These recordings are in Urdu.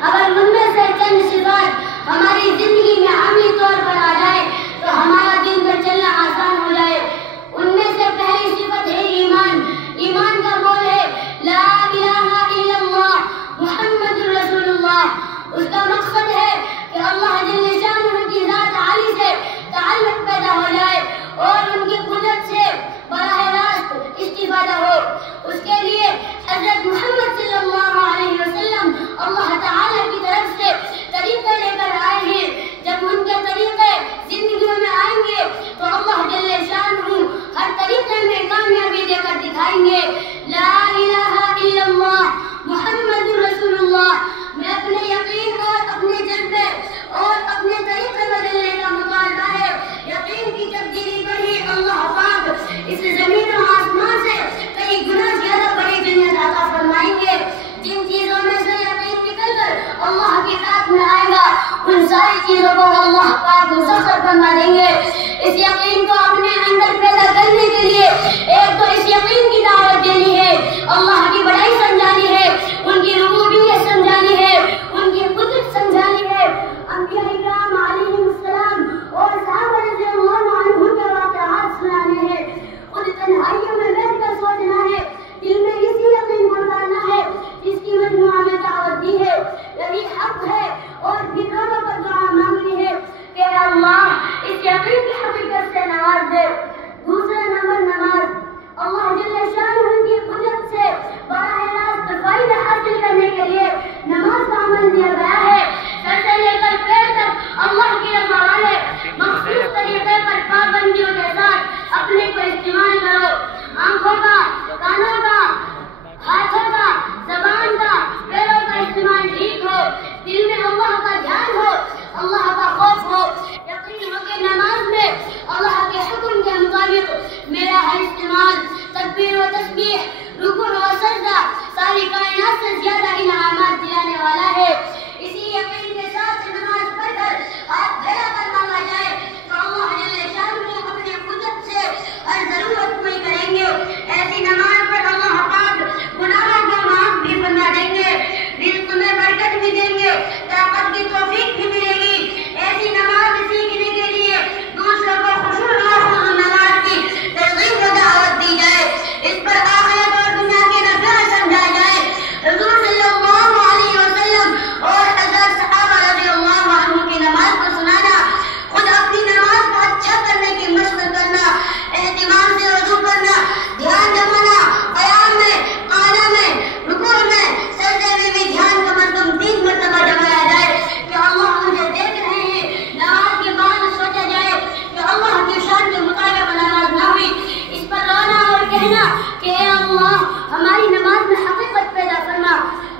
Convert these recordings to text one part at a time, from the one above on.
اگر ان میں سے چند صفات ہماری زندگی میں عملی طور پر آ جائے تو ہمارا دین پر چلنا آسان ہو جائے۔ ان میں سے پہلی صفت ہے ایمان۔ ایمان کا بول ہے لا الہ الا اللہ محمد رسول اللہ۔ اس کا مقصد ہے کہ اللہ جل شانہ کی ذات عالی سے تعلق پیدا ہو جائے اور ان کی قدرت سے براہ راست استفادہ ہو۔ اس کے لیے حضرت محمد صلی اللہ علیہ وسلم اللہ تعالی کی طرف سے طریقے لے کر آئے ہیں۔ جب ان کے طریقے زندگیوں میں آئیں گے تو اللہ جل شانہ ہر طریقے میں کامیابی دے کر دکھائیں گے۔ لا الہ الا اللہ محمد رسول اللہ۔ میں اپنے یقین اور اپنے جذبے اور اپنے طریقے بدلنے کا مطالبہ ہے۔ یقین کی تبدیلی پر ہی اللہ پاک اس زمین و آسمان سے کئی گنا زیادہ بڑی جنت عطا فرمائیں گے۔ جن چیزوں میں سے یقین نکل کر اللہ کی ذات میں آئے گا ان ساری چیزوں کو اللہ پاک مسخر فرما دیں گے۔ اس یقین کو اپنے اندر پیدا کرنے کے لیے ایک تو اس یقین کی دعوت دینی ہے، اللہ کی بڑائی سمجھانی ہے، ان کی ربوبیت سمجھانی ہے، ان کی قدرت سمجھانی ہے، انبیاء کرام علیہم السلام اور صحابہ رضی اللہ عنہم کے واقعات سنانے ہیں، خود تنہائیوں میں بیٹھ کر سوچنا ہے، دل میں اسی یقین کو ڈالنا ہے جس کی مجموعہ میں دعوت دی ہے۔ یہی حق ہے اور بھی دونوں پر دعا مانگنی ہے کہ اللہ اس یقین کی حقیقت سے نواز دے۔ دوسرا نمبر نماز۔ اللہ جل شانہ کی قدرت سے براہ راست فائدہ حاصل کرنے کے لیے نماز کا عمل دیا گیا ہے۔ سر سے لے کر پیر تک اللہ کی رضا والے مخصوص طریقے پر پابندیوں کے ساتھ اپنے کو استعمال کرو۔ آنکھوں کا، کانوں کا، ہاتھوں کا، زبان کا، پیروں کا استعمال ٹھیک ہو، دل میں اللہ کا دھیان ہو، اللہ کا خوف ہو، یقین ہو کہ نماز میں اللہ کے حکم کے مطابق میرا ہر استعمال تکبیر و تسبیح، رکوع و سجدہ ساری کائنات سے زیادہ انعامات دلانے والا ہے۔ اسی یقین کے ساتھ نماز پڑھ کر ہاتھ بھیڑا کر مانگا جائے تو اللہ جل شانہ اپنی قدرت سے ہر ضرورت پوری کریں گے۔ ایسی نماز پر اللہ پاک گناہوں کو معاف بھی فرما دیں گے، رزق میں برکت بھی دیں گے، طاقت کی توفیق بھی ملے گی۔ ایسی نماز سیکھنے کے لیے دوسروں کو خشوع و نماز کی ترغیب و دعوت دی جائے، اس پر آخرت اور دنیا کے نفع سمجھایا جائے۔ حضور صلی اللہ علیہ وسلم اور حضرت صحابہ رضی اللہ عنہ کی نماز کو سنانا، خود اپنی نماز کو اچھا کرنے کی مشق کرنا، اہتمام سے وضو کرنا، دھیان جمانا، قیام میں، قاعدہ میں، رکوع میں، سجدے میں بھی دھیان کم از کم 3 مرتبہ جمایا جائے کہ اللہ مجھے دیکھ رہے ہیں۔ نماز کے بعد سوچا جائے کہ اللہ کی شان کے مطابق نماز نہ ہوئی، اس پر رونا اور کہنا کہ اے اللہ ہماری نماز میں حقیقت پیدا فرما۔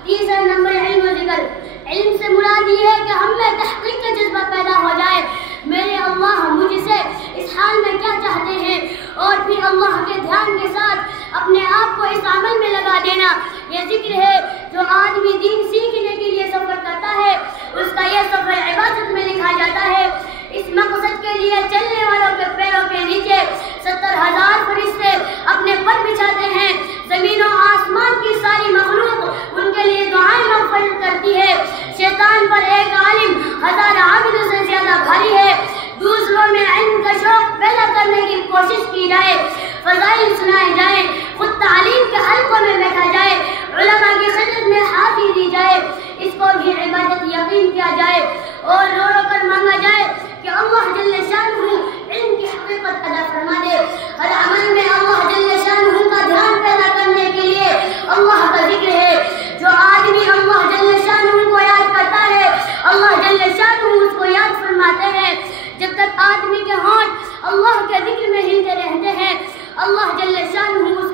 تیسرا نمبر علم و ذکر۔ علم سے مراد یہ ہے کہ ہم میں تحقیق کا جذبہ پیدا ہو جائے، میرے اللہ مجھ سے اس حال میں کیا چاہتے ہیں، اور پھر اللہ کے دھیان کے ساتھ اپنے آپ کو اس عمل میں لگا دینا۔ یہ ذکر ہے جو آدمی دین سیکھنے کے لیے سفر کرتا ہے اس کا یہ سفر عبادت میں لکھا جاتا ہے۔ اس مقصد کے لیے چلنے والوں کے پیروں کے نیچے 70,000 فرشتے اپنے پر بچھاتے ہیں۔ زمین و آسمان کی ساری مخلوق ان کے لیے دعائیں مغفرت کرتی ہے۔ شیطان پر ایک عالم 1000 عابدوں سے زیادہ بھاری ہے۔ دوسروں میں علم کا شوق پیدا کرنے کی کوشش کی جائے، فضائل سنائے جائیں، خود تعلیم کے حلقوں میں بیٹھا جائے، علماء کی خدمت میں حاضری دی جائے، اس کو بھی عبادت یقین کیا جائے اور رو رو کر مانگا جائے کہ اللہ جل شانہ علم کی حقیقت ادا فرما دے۔ ہر عمل میں اللہ جل شانہ کا دھیان پیدا کرنے کے لیے اللہ کا ذکر ہے۔ جو آدمی اللہ جل شانہ کو یاد کرتا ہے اللہ جل شانہ اس کو یاد فرماتے ہیں۔ جب تک آدمی کے ہونٹ اللہ کے ذکر میں ہلتے رہتے ہیں اللہ جل شانہ اس